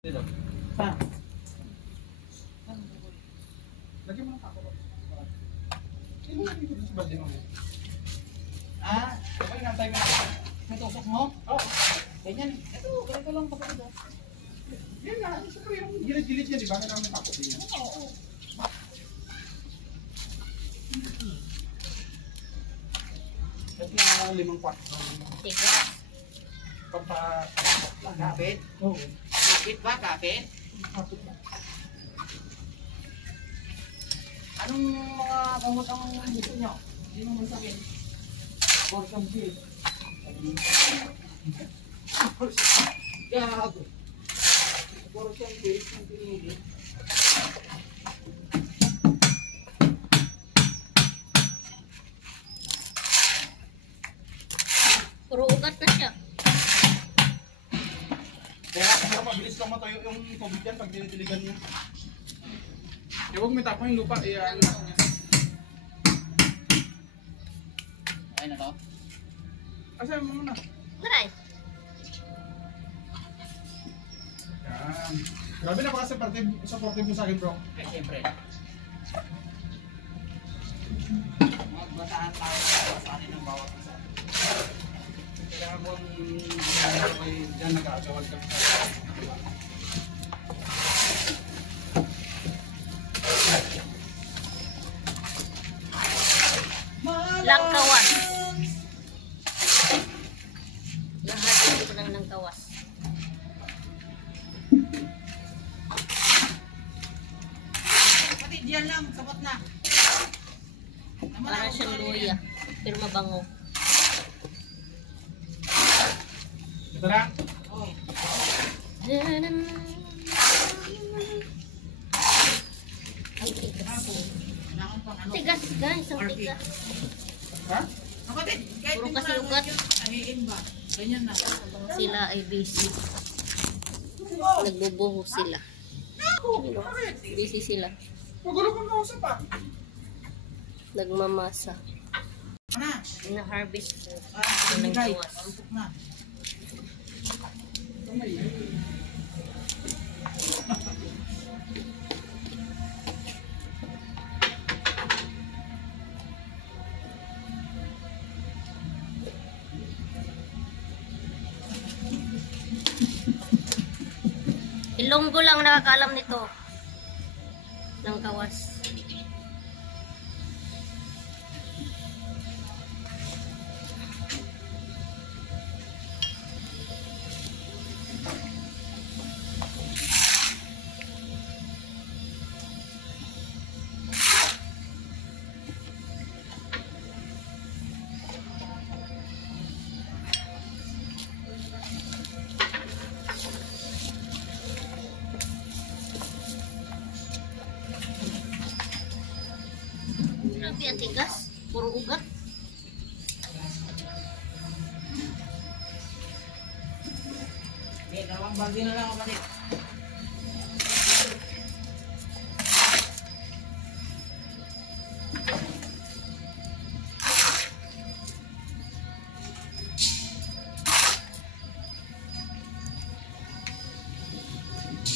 Dito. Pa. Lagyan mo ng kako. Hindi mo dito sa balde mo. Okay, nantay mo. May tusok mo? Oo. Ganyan. Ito, ganito lang kapag ito. Yan nga, siyempre yung gilid-gilid niya, di ba? Kailangan ng kako din. Oo. Lagyan nga 5 kwarto. Tiga. Kapit? Oo. Kapit ba? Kapit? Kapit na. Anong mga gamot ang gusto nyo? Hindi mo sabihin. Portion B. Gago. Portion base ng pinili. Puro ugat na siya. Kaya mabilis lang matuyo yung tubig yan pag dinidiligan niya. Huwag may tapang yung lupa. Ayun na to. Asahin mo muna. Maray. Yan. Grabe napaka-supportive mo sa akin, bro. Eh, siyempre. Magbasahan tayo sa atin ng bawat isa. Kaya kung dyan nag-aagawal kami. Lang kawas. Lahat ko lang ng kawas. Pati diyan lang, sapat na. Para siyang luya. Pero mabango. Ito na. Oh. Ang tigas. Kailangan pang ano. Tigas guys, ang tigas. Ha? Kapatid, kahit Puro yung kasi mga ugat. yun, ahiin ba? Ganyan na. Sila ay busy. Nagbubuho sila. Busy sila. Magulo kang kausap pa. Nagmamasa. Ano? Na-harvest ko. Hindi Ng guys, kawas. marupok na. Kamay. Ilonggo lang nakakaalam nito. Ng kawas. Grabe ang tigas. Puro ugat. Okay, dalawang bagay na lang kapatid.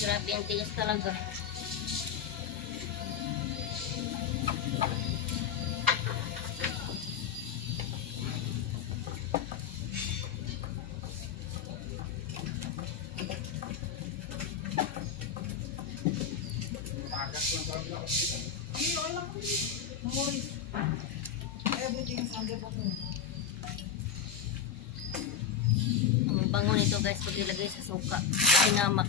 Grabe ang tigas talaga. Tagas lang parang ako. Hindi, alam ko. No worries. Everything is under control. Ang bango nito guys pag ilagay sa suka. Sinamak.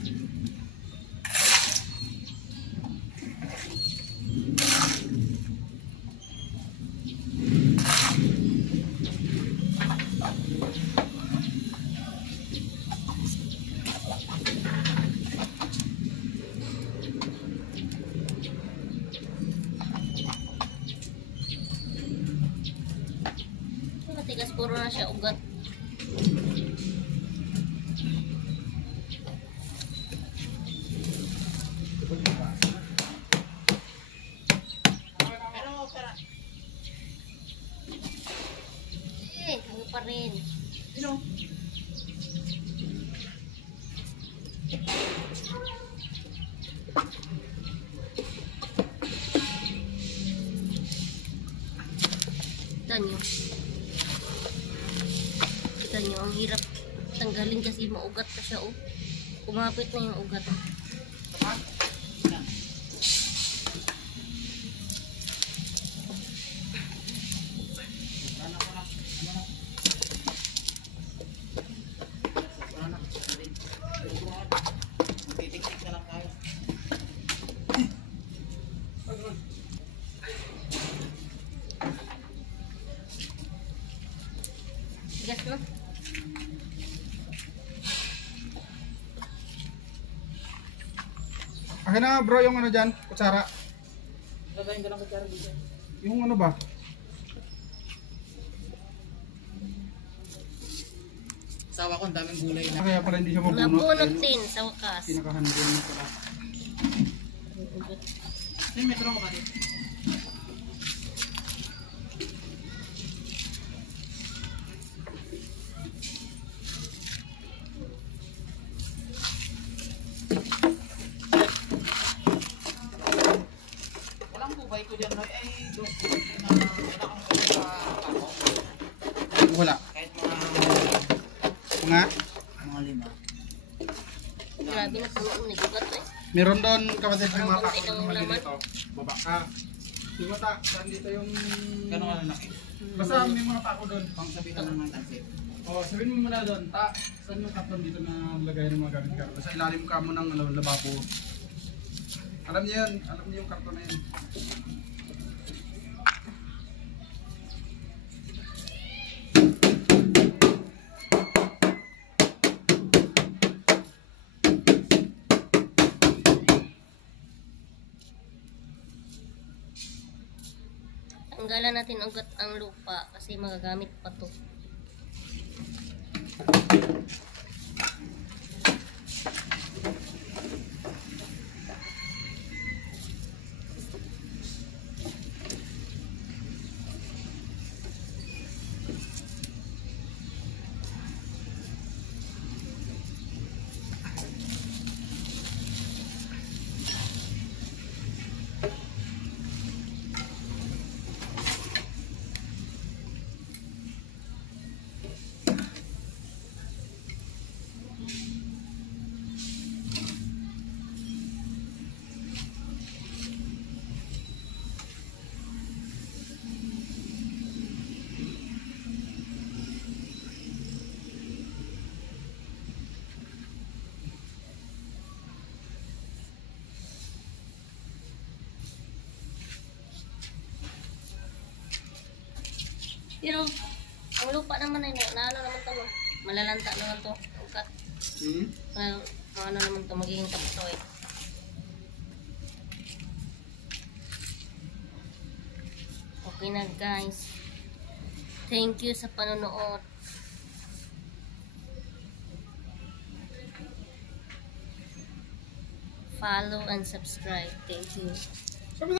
Matigas puro na siya ugat. Pero, Ano pa rin. you know, Kita nyo. Kita nyo, ang hirap tanggalin kasi maugat pa siya, oh. Kumapit na yung ugat. Titik-tik na lang tayo. Tigas na. Akin na bro yung ano dyan, kutsara. Lagayin ko lang kutsara dito. Yung ano ba? Sawa ko, ang daming gulay na. Kaya pala hindi siya mabunot. Nabunot din sa wakas. Pinakahandle mo pala. Ay, metro ko kasi. Walang bubay ko dyan, Noy. Ay, doon. Wala kang pagkakako. Wala. Kahit mga Nga. 5. Grabe na puno ng ugat, eh. Meron doon kapatid ng mga Parang pako konti ng ng mali laman. dito. Baba ka. Diba ta, saan dito yung... Gano'n ka lalaki? Basta may mga pako doon. Pang sabihin ng mga tansit. O, sabihin mo muna doon, ta, saan yung karton dito na lagay ng mga gamit ka? Basta ilalim ka mo ng lababo. Alam niyo yun, alam niyo yung karton na yun. Tanggalan natin ugat ang lupa kasi magagamit pa to. Pero, ang lupa naman ay naano naman to, no? Malalanta naman to. Ugat. Ano naman to, magiging tapsoy. Okay na guys. Thank you sa panonood. Follow and subscribe. Thank you.